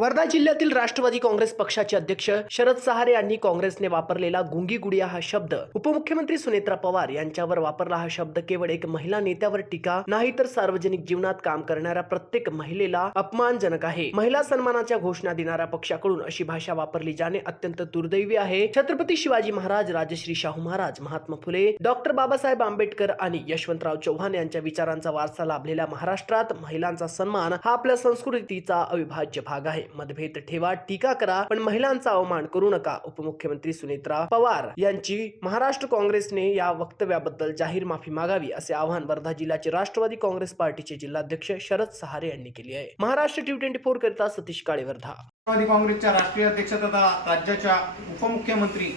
वर्धा जिल्ह्यातील राष्ट्रवादी काँग्रेस पक्षाचे अध्यक्ष शरद सहारे यांनी काँग्रेसने वापरलेला गुंगी गुडिया हा शब्द उपमुख्यमंत्री सुनेत्रा पवार यांच्यावर वापरला हा शब्द केवळ एक महिला नेत्यावर टीका नाही तर सार्वजनिक जीवनात काम करणाऱ्या प्रत्येक महिलेला अपमानजनक आहे। महिला सन्मानाच्या घोषणा देणाऱ्या पक्षाकडून अशी भाषा वापरली जाणे अत्यंत दुर्दैवी आहे। छत्रपती शिवाजी महाराज, राजश्री शाहू महाराज, महात्मा फुले, डॉक्टर बाबासाहेब आंबेडकर आणि यशवंतराव चव्हाण यांच्या विचारांचा वारसा लाभलेल्या महाराष्ट्रात महिलांचा सन्मान हा आपल्या संस्कृतीचा अविभाज्य भाग आहे। मतभेद ठेवा, टीका करा, पण महिलांचा अवमान करू नका। उपमुख्यमंत्री सुनेत्रा पवार यांची महाराष्ट्र काँग्रेसने या वक्तव्याबद्दल जाहीर माफी मागावी असे आवाहन वर्धा जिल्ह्याचे राष्ट्रवादी काँग्रेस पार्टीचे जिल्हाध्यक्ष शरद सहारे यांनी केले आहे। महाराष्ट्र T24 करिता सतीश काळे, वर्धा। राष्ट्रवादी काँग्रेसच्या राष्ट्रीय अध्यक्ष तथा राज्याच्या उपमुख्यमंत्री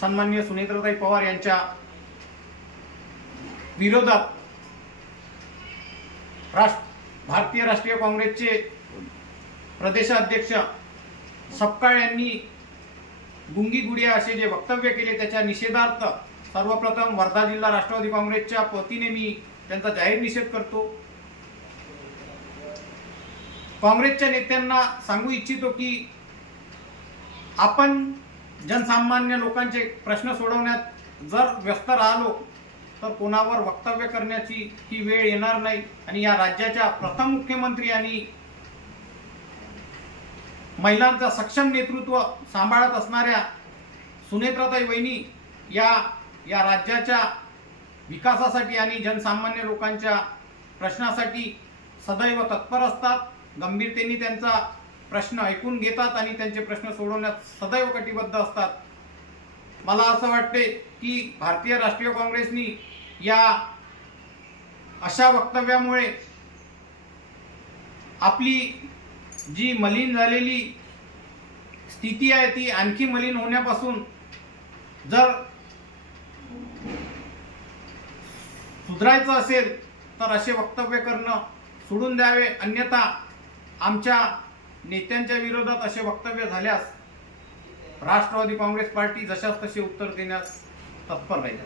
सन्माननीय सुनेत्राताई पवार यांच्या विरोधात भारतीय राष्ट्रीय काँग्रेसचे प्रदेशाध्यक्ष सपकाळ यांनी गुंगी गुडिया असे जे वक्तव्य केले त्याच्या निषेधार्थ सर्वप्रथम वर्धा जिल्हा राष्ट्रवादी काँग्रेसच्या वतीने मी त्यांचा जाहीर निषेध करतो। काँग्रेसच्या नेत्यांना सांगू इच्छितो की आपण जनसामान्य लोकांचे प्रश्न सोडवण्यात जर व्यस्त राहिलो तर कोणावर वक्तव्य करण्याची ही वेळ येणार नाही। आणि या राज्याच्या प्रथम मुख्यमंत्री आणि महिलांचा सक्षम नेतृत्व सांभाळत असणाऱ्या सुनेत्राताई वहिनी या राज्याच्या विकासासाठी आणि जनसामान्य लोकांच्या प्रश्नासाठी सदैव तत्पर असतात। गंभीरतेने त्यांचा प्रश्न ऐकून घेतात आणि त्यांचे प्रश्न सोडवण्यात सदैव कटिबद्ध असतात। मला असं वाटते की भारतीय राष्ट्रीय काँग्रेसनी या अशा वक्तव्यामुळे आपली जी मलिन झालेली स्थिती आहे ती आणखी मलिन होण्यापासून जर सुधारायचं असेल तर असे वक्तव्य करणं सोडून द्यावे, अन्यथा आमच्या नेत्यांच्या विरोधात असे वक्तव्य झाल्यास राष्ट्रवादी काँग्रेस पार्टी जशास तसे उत्तर देण्यास तत्पर राहील।